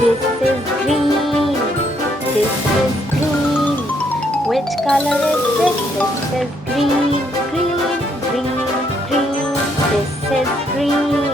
This is green. This is green. Which color is this? This is green, green, green, green. This is green.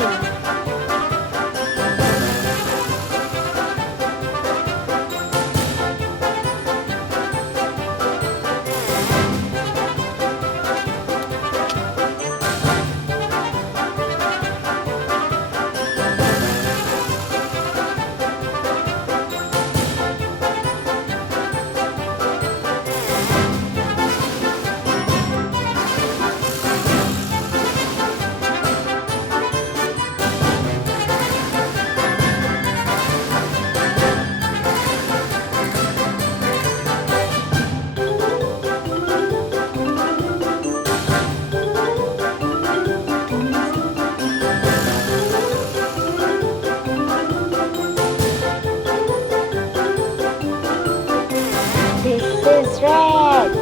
This is red.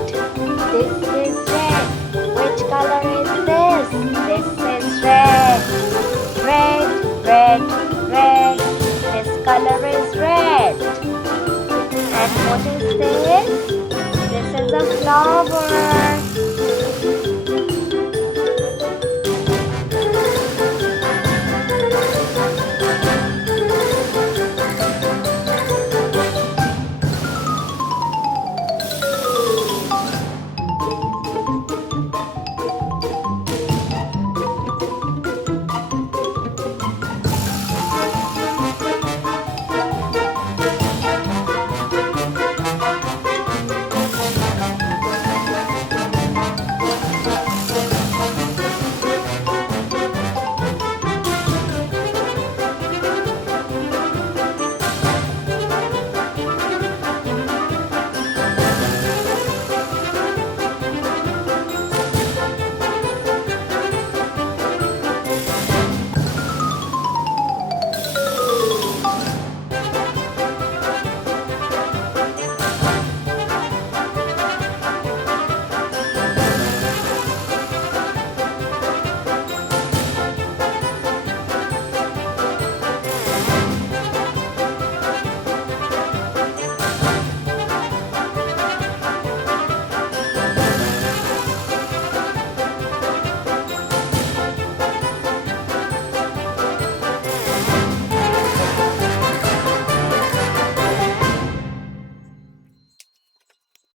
This is red. Which color is this? This is red. Red, red, red. This color is red. And what is this? This is a flower.